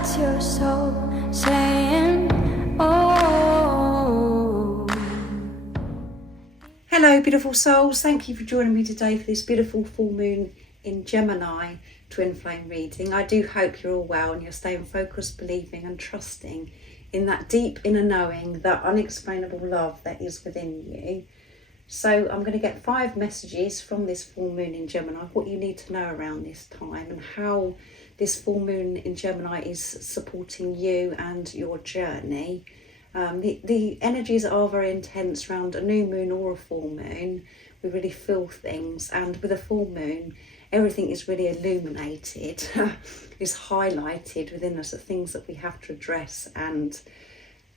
That's your soul saying, oh. Hello beautiful souls, thank you for joining me today for this beautiful full moon in Gemini twin flame reading. I do hope you're all well and you're staying focused, believing and trusting in that deep inner knowing, that unexplainable love that is within you. So I'm going to get 5 messages from this full moon in Gemini, what you need to know around this time and how this full moon in Gemini is supporting you and your journey. The energies are very intense around a new moon or a full moon. We really feel things, and with a full moon everything is really illuminated, is highlighted within us, the things that we have to address and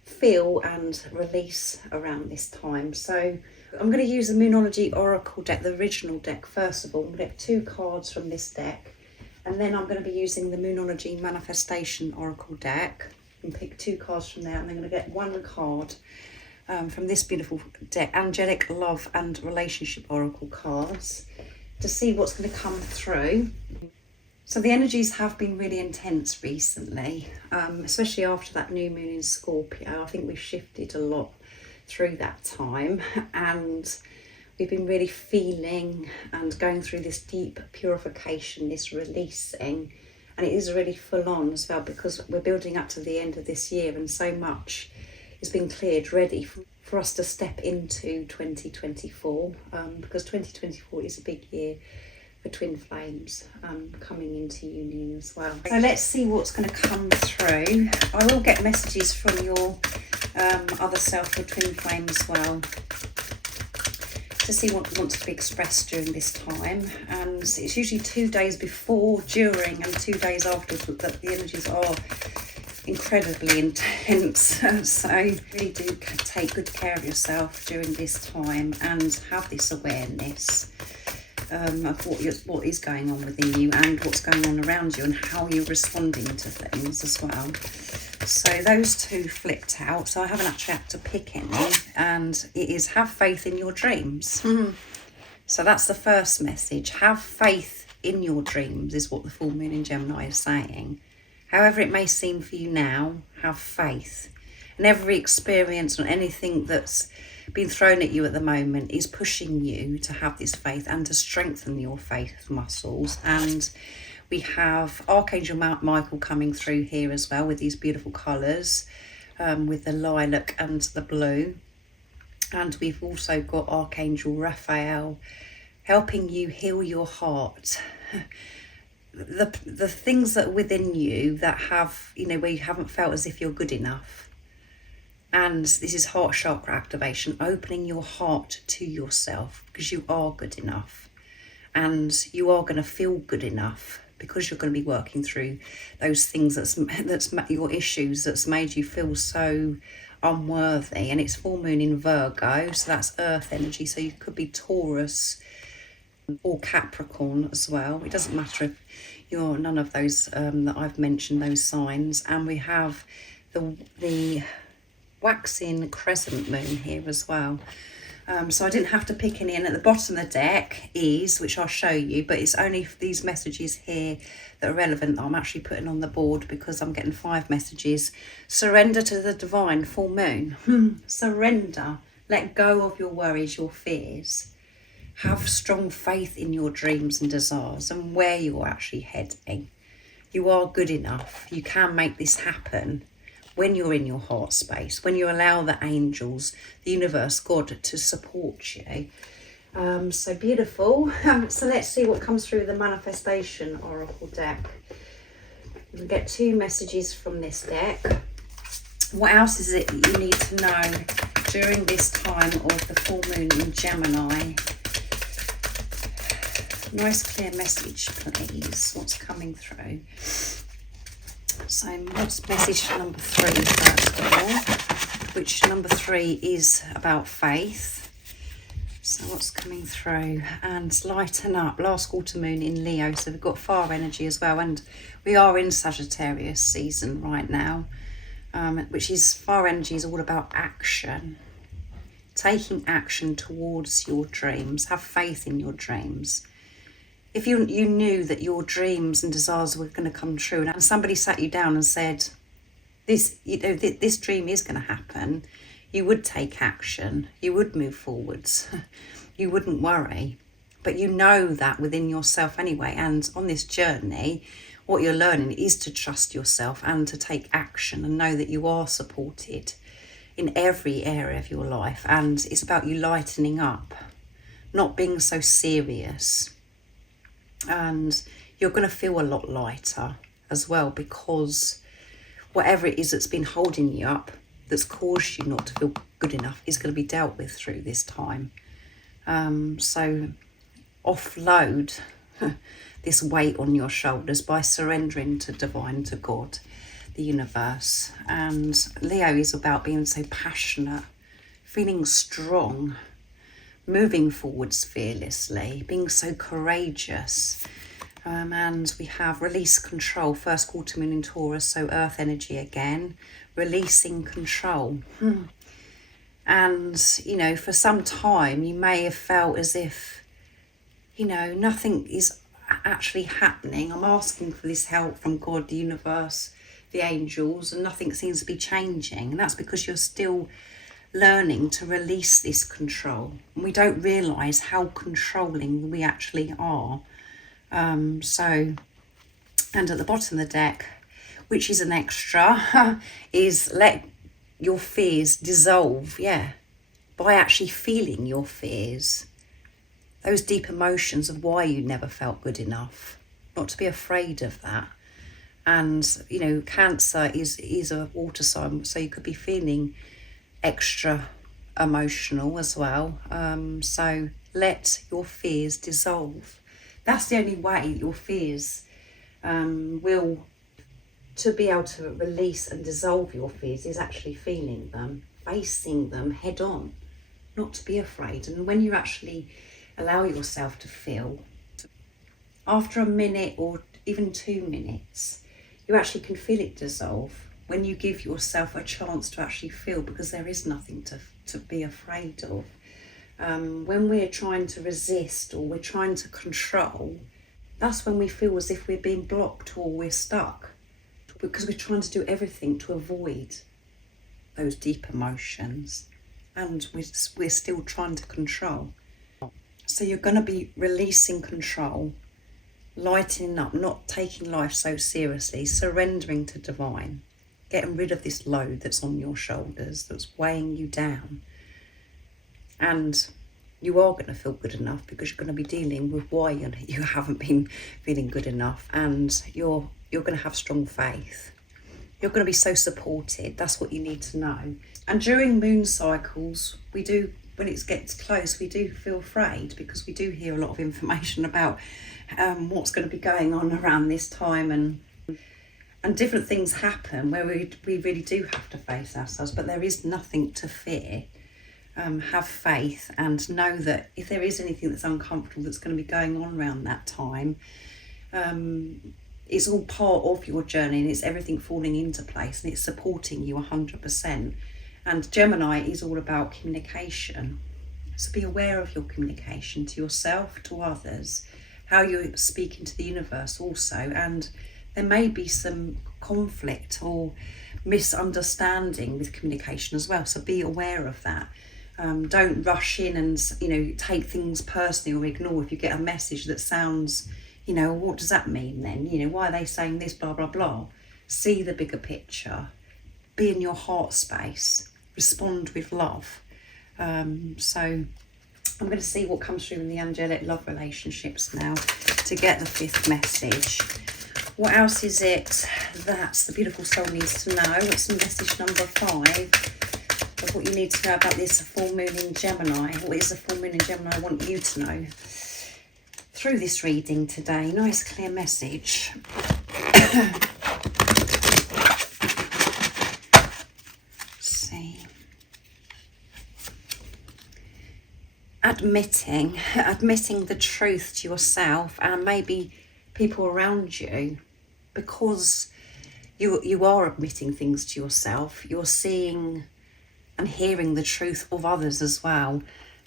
feel and release around this time. So I'm going to use the Moonology Oracle deck, the original deck first of all. I'm going to get 2 cards from this deck, and then I'm going to be using the Moonology Manifestation Oracle deck and pick 2 cards from there, and I'm going to get 1 card from this beautiful deck, Angelic Love and Relationship Oracle cards, to see what's going to come through. So the energies have been really intense recently, especially after that new moon in Scorpio. I think we've shifted a lot through that time, and we've been really feeling and going through this deep purification, this releasing, and it is really full on as well, because we're building up to the end of this year and so much is being cleared, ready for us to step into 2024, because 2024 is a big year for twin flames coming into union as well. So let's see what's going to come through. I will get messages from your other self, your twin flame as well, to see what wants to be expressed during this time. And it's usually 2 days before, during and 2 days after that the energies are incredibly intense. So really do take good care of yourself during this time and have this awareness of what is going on within you and what's going on around you and how you're responding to things as well. So those 2 flipped out, so I haven't actually had to pick any, and it is have faith in your dreams. So that's the first message. Have faith in your dreams is what the full moon in Gemini is saying. However it may seem for you now, have faith. And every experience or anything that's been thrown at you at the moment is pushing you to have this faith and to strengthen your faith muscles. And we have Archangel Michael coming through here as well with these beautiful colours, with the lilac and the blue. And we've also got Archangel Raphael helping you heal your heart. The things that are within you that have, where you haven't felt as if you're good enough. And this is heart chakra activation, opening your heart to yourself, because you are good enough and you are going to feel good enough, because you're going to be working through those things that's your issues that's made you feel so unworthy. And it's full moon in Virgo, so that's earth energy, so you could be Taurus or Capricorn as well. It doesn't matter if you're none of those that I've mentioned, those signs. And we have the waxing crescent moon here as well. So I didn't have to pick any, and at the bottom of the deck is, which I'll show you, but it's only these messages here that are relevant that I'm actually putting on the board, because I'm getting 5 messages. Surrender to the divine full moon. Surrender. Let go of your worries, your fears. Have strong faith in your dreams and desires and where you're actually heading. You are good enough. You can make this happen when you're in your heart space, when you allow the angels, the universe, God to support you. So beautiful. So let's see what comes through the Manifestation Oracle deck. We'll get 2 messages from this deck. What else is it that you need to know during this time of the full moon in Gemini? Nice clear message, please. What's coming through? So what's message number 3 first of all, which number 3 is about faith. So what's coming through? And lighten up, last quarter moon in Leo, so we've got fire energy as well, and we are in Sagittarius season right now, which is fire energy is all about action, taking action towards your dreams. Have faith in your dreams. if you knew that your dreams and desires were going to come true, and somebody sat you down and said, this dream is going to happen, you would take action, you would move forwards, you wouldn't worry. But you know that within yourself anyway. And on this journey, what you're learning is to trust yourself and to take action and know that you are supported in every area of your life. And it's about you lightening up, not being so serious. And you're going to feel a lot lighter as well, because whatever it is that's been holding you up, that's caused you not to feel good enough, is going to be dealt with through this time. So offload this weight on your shoulders by surrendering to divine, to God, the universe. And Leo is about being so passionate, feeling strong, moving forwards fearlessly, being so courageous. And we have release control, first quarter moon in Taurus, so earth energy again, releasing control. And, you know, for some time you may have felt as if, you know, nothing is actually happening. I'm asking for this help from God, the universe, the angels, and nothing seems to be changing. And that's because you're still learning to release this control. And we don't realise how controlling we actually are. And at the bottom of the deck, which is an extra, is let your fears dissolve, by actually feeling your fears. Those deep emotions of why you never felt good enough, not to be afraid of that. And, you know, Cancer is a water sign, so you could be feeling extra emotional as well. So let your fears dissolve. That's the only way your fears will, to be able to release and dissolve your fears, is actually feeling them, facing them head on, not to be afraid. And when you actually allow yourself to feel, after a minute or even 2 minutes, you actually can feel it dissolve when you give yourself a chance to actually feel, because there is nothing to be afraid of. When we're trying to resist or we're trying to control, that's when we feel as if we're being blocked or we're stuck, because we're trying to do everything to avoid those deep emotions, and we're still trying to control. So you're going to be releasing control, lightening up, not taking life so seriously, surrendering to divine, getting rid of this load that's on your shoulders, that's weighing you down. And you are going to feel good enough, because you're going to be dealing with why you haven't been feeling good enough, and you're going to have strong faith. You're going to be so supported. That's what you need to know. And during moon cycles, we do, when it gets close, we do feel afraid, because we do hear a lot of information about what's going to be going on around this time, and different things happen where we really do have to face ourselves. But there is nothing to fear. Have faith and know that if there is anything that's uncomfortable that's going to be going on around that time, it's all part of your journey, and it's everything falling into place, and it's supporting you 100%. And Gemini is all about communication. So be aware of your communication to yourself, to others, how you're speaking to the universe also. And there may be some conflict or misunderstanding with communication as well. So be aware of that. Don't rush in and, take things personally or ignore if you get a message that sounds, what does that mean then? Why are they saying this, blah, blah, blah. See the bigger picture. Be in your heart space. Respond with love. So I'm going to see what comes through in the angelic love relationships now to get the 5th message. What else is it that the beautiful soul needs to know? What's the message number 5? Of what you need to know about this full moon in Gemini. What is the full moon in Gemini? I want you to know through this reading today. Nice clear message. See. Admitting the truth to yourself and maybe people around you, because you are admitting things to yourself. You're seeing and hearing the truth of others as well,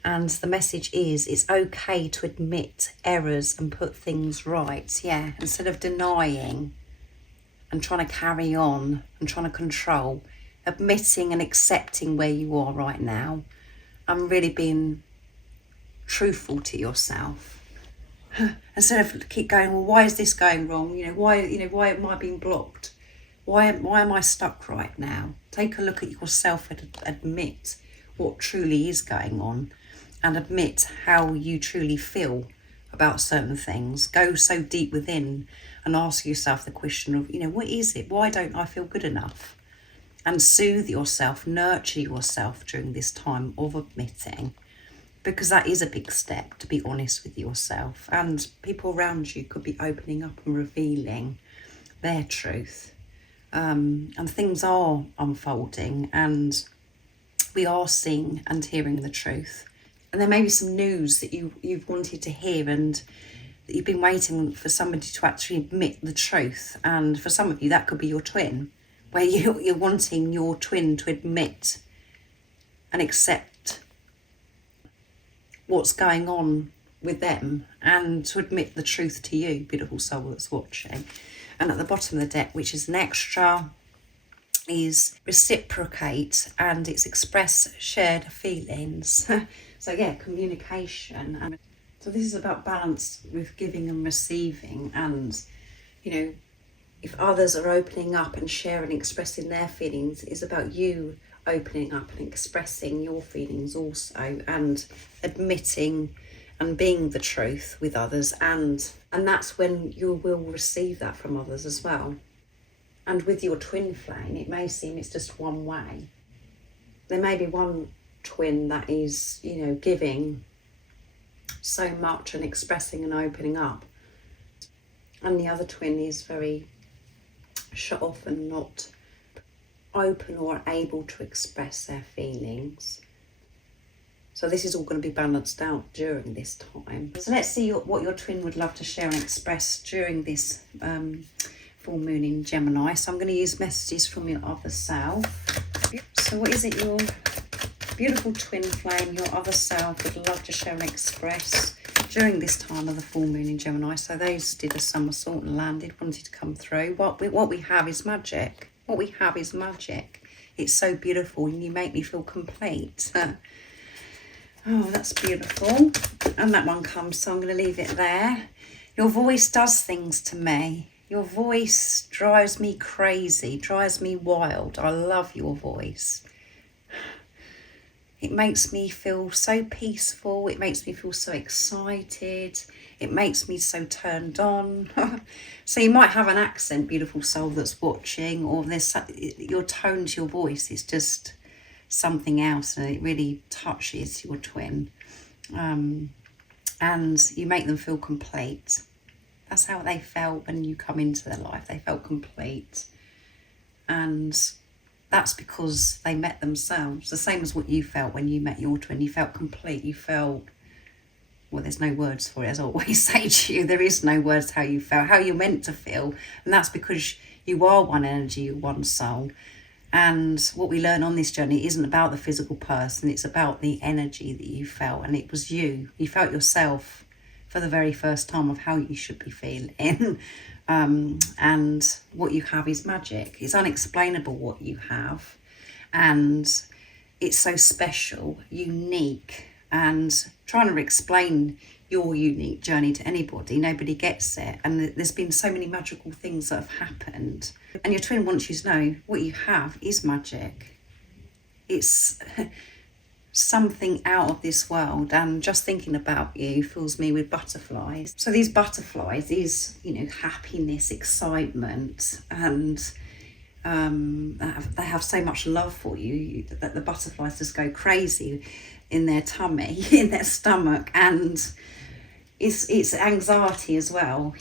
And the message is, it's okay to admit errors and put things right. Yeah, instead of denying and trying to carry on and trying to control, admitting and accepting where you are right now, and really being truthful to yourself. Instead of keep going, well, why is this going wrong? Why am I being blocked? Why am I stuck right now? Take a look at yourself and admit what truly is going on, and admit how you truly feel about certain things. Go so deep within and ask yourself the question of, what is it? Why don't I feel good enough? And soothe yourself, nurture yourself during this time of admitting, because that is a big step, to be honest with yourself. And people around you could be opening up and revealing their truth. And things are unfolding, and we are seeing and hearing the truth. And there may be some news that you've wanted to hear, and that you've been waiting for somebody to actually admit the truth. And for some of you, that could be your twin, where you're wanting your twin to admit and accept what's going on with them, and to admit the truth to you, beautiful soul that's watching. And at the bottom of the deck, which is an extra, is reciprocate, and it's express shared feelings. So yeah, communication. And so this is about balance with giving and receiving. And if others are opening up and sharing, expressing their feelings, it's about you opening up and expressing your feelings also, and admitting and being the truth with others, and that's when you will receive that from others as well. And with your twin flame, it may seem it's just one way. There may be one twin that is, giving so much and expressing and opening up, and the other twin is very shut off and not open or able to express their feelings. So this is all going to be balanced out during this time. So let's see what your twin would love to share and express during this full moon in Gemini. So I'm going to use messages from your other self. So what is it your beautiful twin flame, your other self, would love to share and express during this time of the full moon in Gemini? So those did a somersault and landed, wanted to come through. What we have is magic. What we have is magic. It's so beautiful, and you make me feel complete. Oh, that's beautiful. And that one comes, so I'm going to leave it there. Your voice does things to me. Your voice drives me crazy, drives me wild. I love your voice. It makes me feel so peaceful. It makes me feel so excited. It makes me so turned on. So you might have an accent, beautiful soul that's watching, or your tone to your voice is just something else, and it really touches your twin. And you make them feel complete. That's how they felt when you come into their life. They felt complete. And that's because they met themselves. The same as what you felt when you met your twin. You felt complete. You felt, well, there's no words for it, as I always say to you. There is no words how you felt, how you're meant to feel. And that's because you are one energy, you're one soul. And what we learn on this journey isn't about the physical person. It's about the energy that you felt. And it was you. You felt yourself for the very first time of how you should be feeling. And what you have is magic. It's unexplainable what you have, and it's so special, unique. And trying to explain your unique journey to anybody, nobody gets it. And there's been so many magical things that have happened, and your twin wants you to know what you have is magic. It's something out of this world, and just thinking about you fills me with butterflies. So these butterflies is, happiness, excitement, and they have so much love for you that the butterflies just go crazy in their tummy, in their stomach. And it's anxiety as well,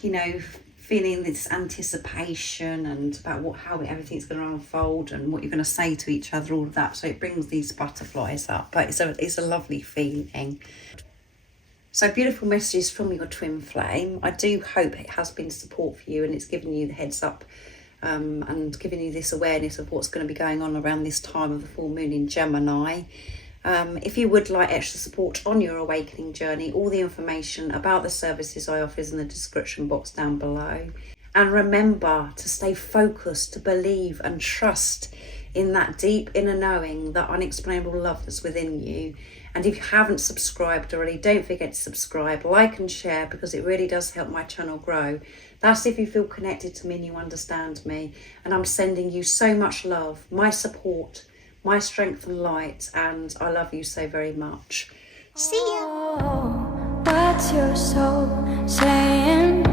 feeling this anticipation and about how everything's going to unfold and what you're going to say to each other, all of that. So it brings these butterflies up, but it's a lovely feeling. So beautiful messages from your twin flame. I do hope it has been support for you, and it's given you the heads up and giving you this awareness of what's going to be going on around this time of the full moon in Gemini. If you would like extra support on your awakening journey, all the information about the services I offer is in the description box down below. And remember to stay focused, to believe and trust in that deep inner knowing, that unexplainable love that's within you. And if you haven't subscribed already, don't forget to subscribe, like and share, because it really does help my channel grow. That's if you feel connected to me and you understand me. And I'm sending you so much love, my support, my strength and light, and I love you so very much. See ya! Oh, what's your soul saying?